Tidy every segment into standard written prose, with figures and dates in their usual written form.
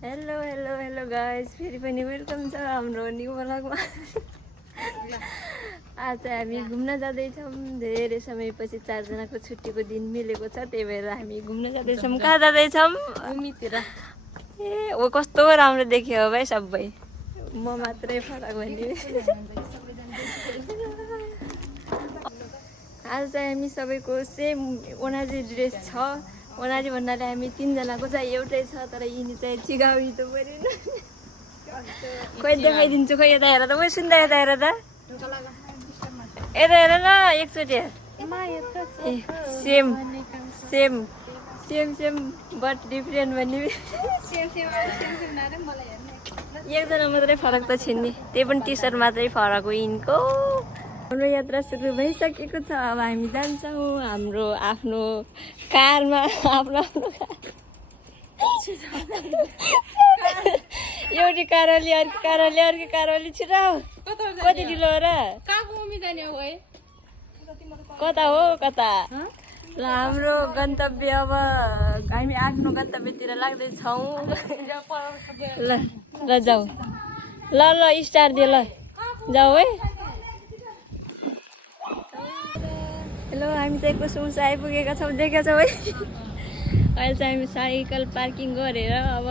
Hello hello hello guys, फेरि पनि welcome छ हाम्रो न्यू ब्लगमा। आज हामी घुम्न जाँदैछौँ। धेरै समयपछि 4 जनाको छुट्टीको दिन मिलेको छ, त्यही भएर हामी घुम्न जाँदैछौँ। कहाँ जाँदैछौँ? उमीतिर। ए ओ कस्तो राम्रो देख्यो हो भाइ सबै, म मात्रै फरक भन्ने। आज चाहिँ हामी सबैको सेम ओनाजी ड्रेस छ। ओनाजी भन्नाले हामी 3 जनाको चाहिँ एउटै छ, तर यिनी चाहिँ चिगावी त परेन। खोइ देखाइदिन्छु, खोइ यता हेर त, म सुन्दा यता हेर त, यता हेर न एकचोटि। ए same same same same but different भन्ने। एकजना मात्रै फरक त छिन् नि, त्यही पनि टी सर्ट मात्रै फरक हो यिनको। हाम्रो यात्रा सुरु भइसकेको छ। अब हामी जान्छौँ हाम्रो आफ्नो कारमा। एउटी कारवाली अर्को कारवाली अर्को कारवाली छिटो। कति ढिलो हो र? कता हो कता? ल हाम्रो गन्तव्य, अब हामी आफ्नो गन्तव्यतिर लाग्दैछौँ। ल ल जाऊ, ल ल स्टार्ट दियो, ल जाऊ है। हेलो, हामी चाहिँ कुसुम चाहिँ आइपुगेका छौँ, देखेका छौँ है। अहिले चाहिँ हामी साइकल पार्किङ गरेर अब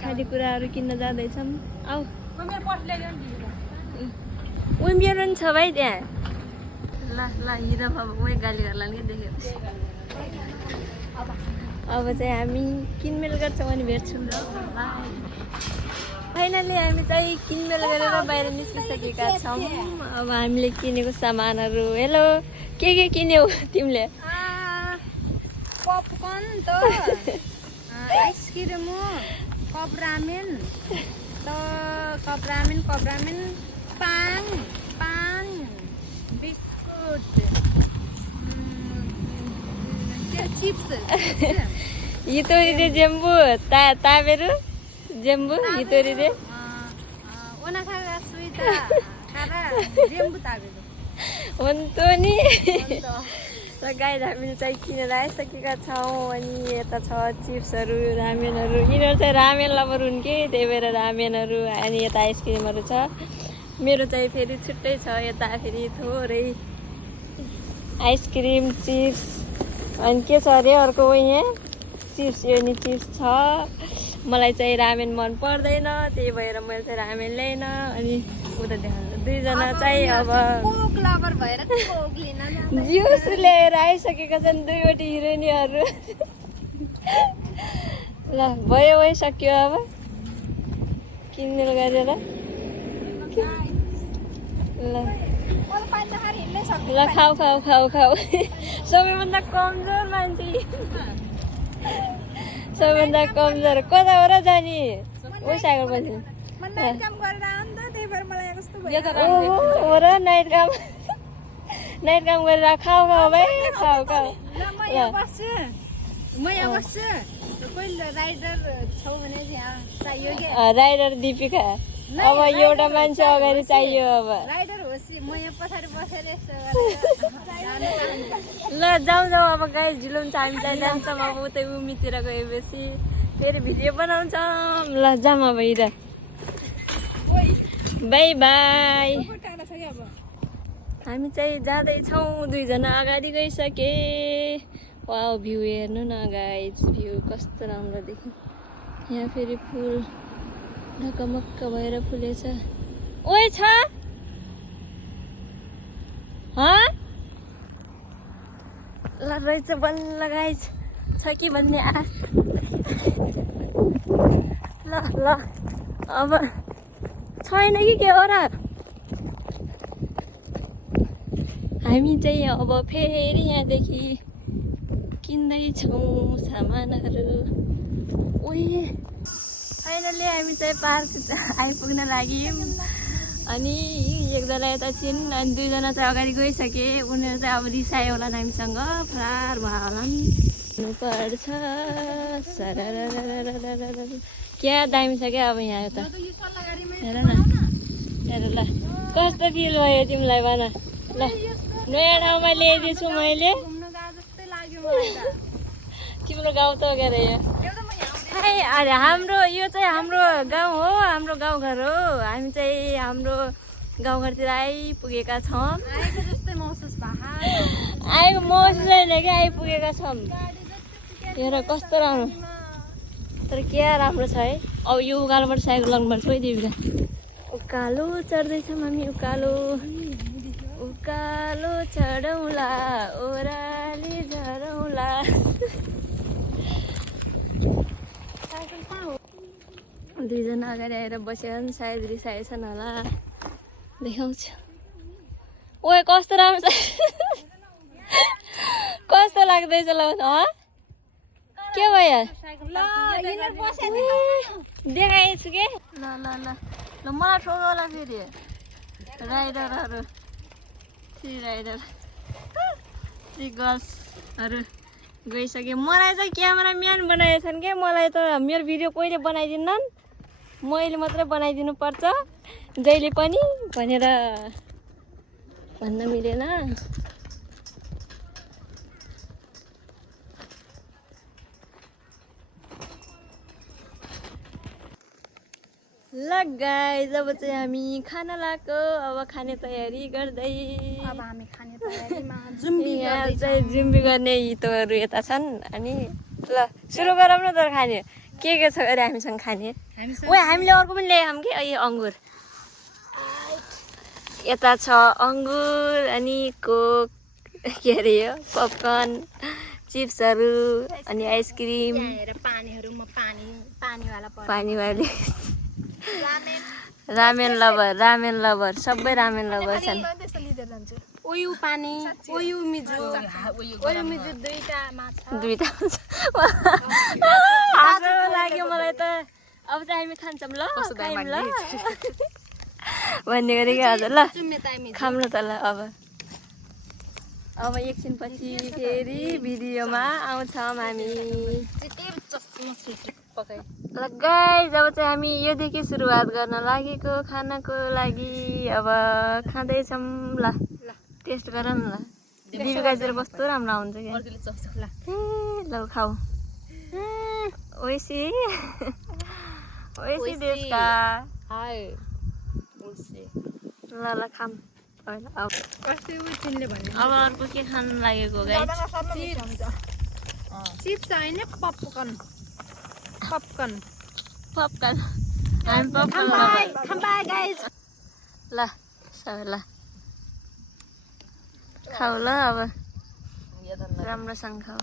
खानेकुराहरू किन्न जाँदैछौँ। आऊ उम्बिएर नि छ भाइ त्यहाँ। ल ल हिरो बाबा उयो गाली गर्ला नि देखेपछि। अब चाहिँ हामी किनमेल गर्छौँ अनि भेट्छौँ र। फाइनली हामी चाहिँ किनमेल गरेर बाहिर निस्किसकेका छौँ। अब हामीले किनेको सामानहरू, हेलो के किन्यौ तिमीले? पपकर्न त आइसक्रिम, कप रामेन पान बिस्कुट, चिप्स, हितोरी जेम्बु ताबेरु जेम्बु हितोरी रे ओनाखा सुइता खारा जेम्बु ताबेरु हुन्थ्यो नि। र गाइस हामीले चाहिँ किनेर आइसकेका छौँ। अनि यता छ चिप्सहरू, रामेनहरू। यिनीहरू चाहिँ रामेन लभर हुन् कि, त्यही भएर रामेनहरू। अनि यता आइसक्रिमहरू छ। मेरो चाहिँ फेरि छुट्टै छ, यता फेरि थोरै आइसक्रिम चिप्स। अनि के छ अरे अर्को यहाँ चिप्स, यो नि चिप्स छ। मलाई चाहिँ रामेन मन पर्दैन, त्यही भएर मैले चाहिँ रामेन ल्याइन। अनि उता देखाउनु दुईजना चाहिँ अब कोक लभर भएर कोक लिन जुस ल्याएर आइसकेका छन् दुईवटी हिरोइनीहरू। ल भयो सक्यो अब किनमेल गरेर। ल खाऊ खाऊ खाऊ खाऊ। सबैभन्दा कमजोर मान्छे, सबैभन्दा कमजोर। कता हो र जाने? ओ सागर पछि हो र नाइट काम गरेर खाऊ खाऊ भाइ, खाऊ खाऊ। राइडर दिपिका, अब एउटा मान्छे अगाडि चाहियो। अब ल जाउँ जाउँ अब गाइस, ढिलो हुन्छ। हामी चाहिँ जान्छौँ अब उतै उमीतिर गएपछि फेरि भिडियो बनाउँछौँ। ल जाऊँ अब हिँड, बाई बाई। हामी चाहिँ जाँदैछौँ, दुईजना अगाडि गइसके। वाउ भ्यू हेर्नु न गाइस, भ्यू कस्तो राम्रो देखि। यहाँ फेरि फुल ढकमक्क भएर फुलेछ। ओए छ ल रहेछ बल्ल गाइस, छ कि भन्ने आश। ल ल अब छैन कि के हो र? हामी चाहिँ अब फेरि यहाँदेखि किन्दैछौँ सामानहरू। ओए फाइनली हामी चाहिँ पार्क आइपुग्न लाग्यौँ। अनि एकजना यता छिन् अनि दुईजना चाहिँ अगाडि गइसके। उनीहरू चाहिँ अब रिसायो होला हामीसँग, फरार भयो होला नि। हुनुपर्छ क्या दामी छ क्या अब यहाँ त। हेर न हेर ल कस्तो फिल भयो तिमीलाई भन। ल नयाँ ठाउँमा ल्याइदिन्छु मैले। तिम्रो गाउँ त के अरे यो? हाम्रो यो चाहिँ हाम्रो गाउँ हो, हाम्रो गाउँघर हो। हामी चाहिँ हाम्रो गाउँघरतिर आइपुगेका छौँ। आएको जस्तै महसुस भयो। आएको महसुस होइन कि आइपुगेका छौँ। हेर कस्तो राम्रो, तर क्या राम्रो छ है। अब यो उकालोबाट साइकल लानुपर्छ है देवीरा। उकालो चढ्दैछौँ हामी, उकालो उकालो चढौँला ओह्राली झरौँला। दुईजना अगाडि आएर बसेछन्, सायद रिसाएछन् होला, देखाउँछु। ओए कस्तो राम्रो छ, कस्तो लाग्दैछ ल के भयो? देखाएछु के ल ल ल ल मलाई ठोकाउला फेरि राइडरहरू, 3 राइडर 3 गर्ल्सहरू गइसके। मलाई चाहिँ क्यामेराम्यान बनाएछन् क्या, मलाई त मेरो भिडियो कोहीले बनाइदिन्नन्, मैले मात्रै बनाइदिनु पर्छ जहिले पनि भनेर भन्न मिलेन। ल गाइस, अब चाहिँ हामी खाना लाएको, अब खाने तयारी गर्दै। अब हामी खाने तयारीमा जुम्बी यहाँ चाहिँ जुम्बी गर्ने हितोहरू यता छन्। अनि ल सुरु गरौँ न त खाने के छ अरे हामीसँग खाने। ओए हामीले अर्को पनि ल्यायौँ कि यो अङ्गुर। यता छ अङ्गुर अनि कोक के अरे यो पपकर्न, चिप्सहरू अनि आइसक्रिम, पानीहरूमा पानीवाला पानीवाली, रामेन लभर सबै रामेन लभर छन्। ओयु पानी, ओयु मिजु दुईटा माछा। हाँसो लाग्यो मलाई त। अब चाहिँ हामी खान्छौँ ल, खायौँ ल भन्ने गरी क्या हजुर। ल खाऊँ न त ल। अब एकछिनपछि फेरि भिडियोमा आउँछौँ हामी। ल गाइस, अब चाहिँ हामी योदेखि सुरुवात गर्न लागेको खानाको लागि। अब खाँदैछौँ ल, टेस्ट गरौँ न ल। दिपिकातिर कस्तो राम्रो आउँछ क्या। ल खाऊ। ओइसी ओइसी देशका। ल ल खाऊँ। अब अर्को के खानु लागेको गाइस? चिप्स होइन, पपकर्न। पपकर्न हामी गाइस। ल सबै ल खाऊ ल, अब राम्रोसँग खाऊ।